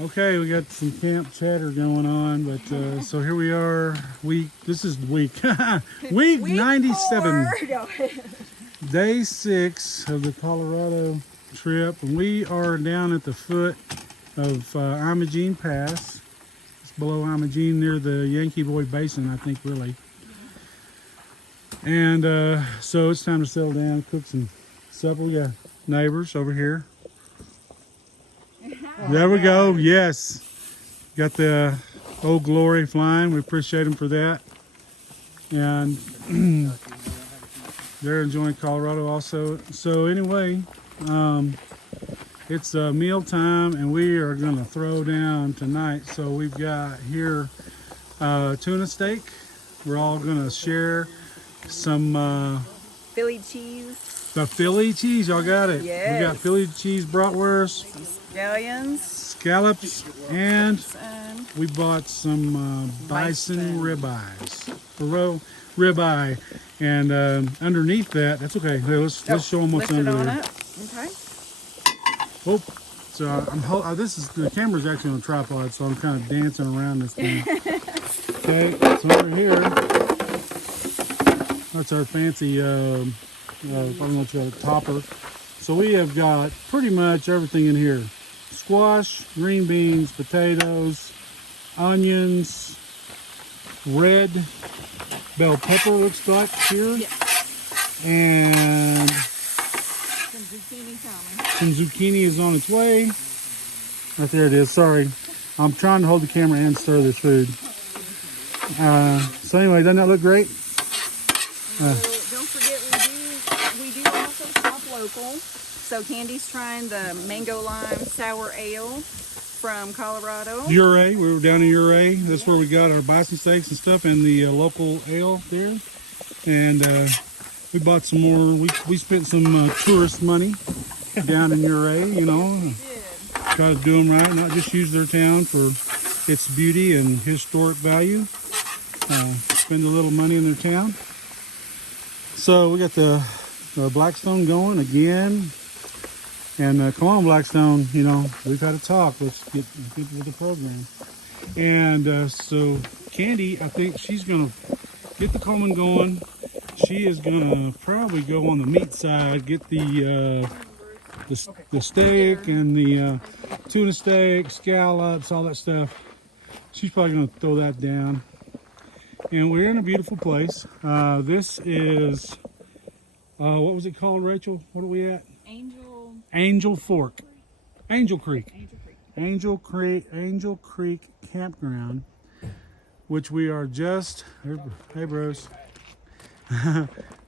Okay, we got some camp chatter going on, but so here we are. This is week week 97, day 6 of the Colorado trip, and we are down at the foot of Imogene Pass. It's below Imogene near the Yankee Boy Basin, I think, really. And so it's time to settle down, cook some supper. We got neighbors over here. There we go. Yes. Got the Old Glory flying. We appreciate them for that. And they're enjoying Colorado also. So anyway, it's meal time and we are going to throw down tonight. So we've got here tuna steak. We're all going to share some Philly cheese. The Philly cheese, y'all got it. Yes. We got Philly cheese bratwurst, scallops, and we bought some bison ribeyes, ribeye, and underneath that, that's okay. Hey, let's show them what's under there. Okay. Oh, so this is the camera's actually on a tripod, so I'm kind of dancing around this thing. Okay, so over here, that's our fancy. I'm going to topper. So we have got pretty much everything in here. Squash, green beans, potatoes, onions, red bell pepper looks like here. Yes. And Some zucchini coming. some zucchini is on its way. Right there it is. Sorry. I'm trying to hold the camera and stir this food. So anyway, doesn't that look great? Don't forget we do also shop local. So Candy's trying the mango lime sour ale from Colorado. Ouray, we were down in Ouray. That's where we got our bison steaks and stuff, and the local ale there. And we bought some more. We spent some tourist money down in Ouray, you know. Try to do them right, not just use their town for its beauty and historic value. Spend a little money in their town. So we got the Blackstone going again. And come on, Blackstone, you know, we've had a talk. Let's get with the program. And so Candy, I think she's going to get the Coleman going. She is going to probably go on the meat side, get the steak and the tuna steak, scallops, all that stuff. She's probably going to throw that down. And we're in a beautiful place. This is, what was it called, Rachel? What are we at? Angel Creek Campground, which we are just, hey bros.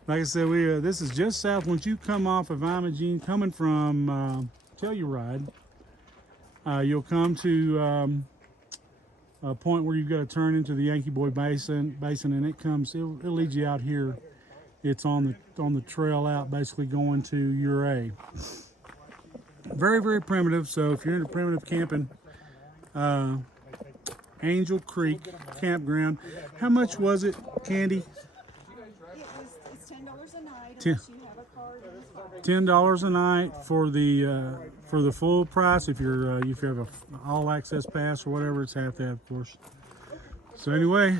Like I said, this is just south. Once you come off of Imogene, coming from Telluride, you'll come to a point where you've got to turn into the Yankee Boy Basin, and it'll lead you out here. It's on the trail out, basically going to Ouray. Very, very primitive. So if you're into primitive camping, Angel Creek Campground. How much was it, Candy? It's $10 a night unless you have a card. $10 a night for the full price. If you have a all access pass or whatever, it's half that, of course. So anyway,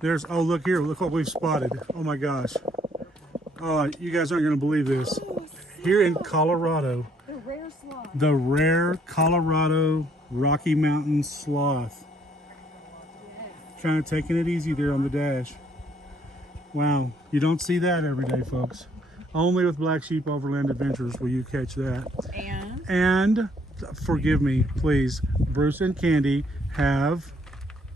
there's look here, look what we've spotted. Oh my gosh. Oh, you guys aren't going to believe this. Here in Colorado, the rare Colorado Rocky Mountain sloth. Kind of taking it easy there on the dash. Wow, you don't see that every day, folks. Only with Black Sheep Overland Adventures will you catch that. And forgive me, please, Bruce and Candy have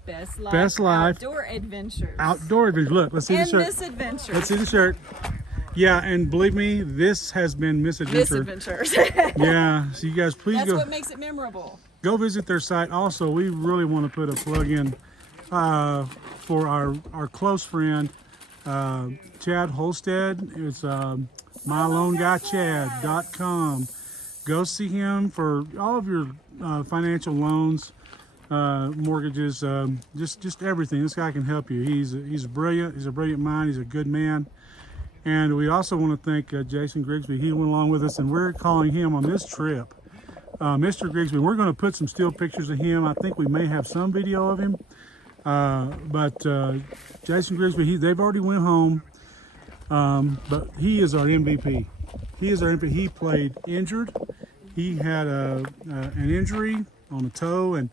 Best Life Outdoor Adventures. Outdoor Adventures. Look, let's see the shirt. Misadventures. Let's see the shirt. Yeah, and believe me, this has been Misadventure. Misadventures. Yeah, so you guys please That's go. what makes it memorable. Go visit their site. Also, we really want to put a plug in for our close friend Chad Holstead. It's myloanguychad.com. Go see him for all of your financial loans, mortgages, just everything. This guy can help you. He's brilliant. He's a brilliant mind. He's a good man. And we also want to thank Jason Grigsby. He went along with us, and we're calling him on this trip Mr. Grigsby. We're going to put some still pictures of him. I think we may have some video of him. But Jason Grigsby, they've already went home. But he is our MVP. He is our MVP. He played injured. He had an injury on a toe, and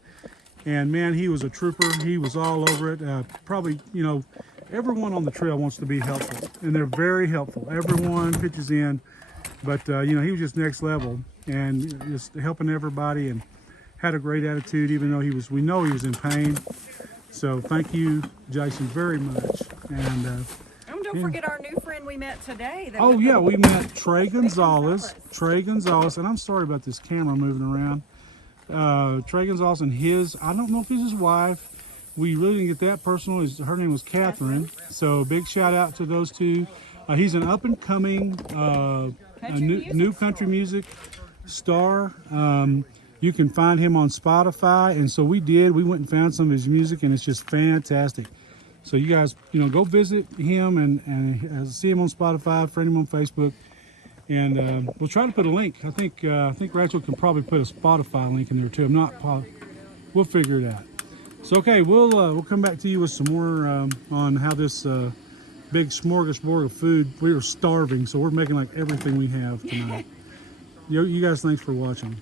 man, he was a trooper. He was all over it. Probably, you know, everyone on the trail wants to be helpful, and they're very helpful. Everyone pitches in, but you know, he was just next level and just helping everybody, and had a great attitude, even though we know he was in pain. So thank you, Jason, very much. And don't forget our new friend we met today. Oh yeah, we met Trey Gonzalez. Trey Gonzalez, and I'm sorry about this camera moving around. Trey Gonzalez and I don't know if he's his wife. We really didn't get that personal. Her name was Catherine. So big shout out to those two. He's an up and coming new country music star. You can find him on Spotify, and so we went and found some of his music, and it's just fantastic. So you guys, you know, go visit him and see him on Spotify, friend him on Facebook, and we'll try to put a link. I think Rachel can probably put a Spotify link in there too. We'll figure it out. So okay, we'll come back to you with some more on how this big smorgasbord of food. We are starving, so we're making like everything we have tonight. You guys, thanks for watching.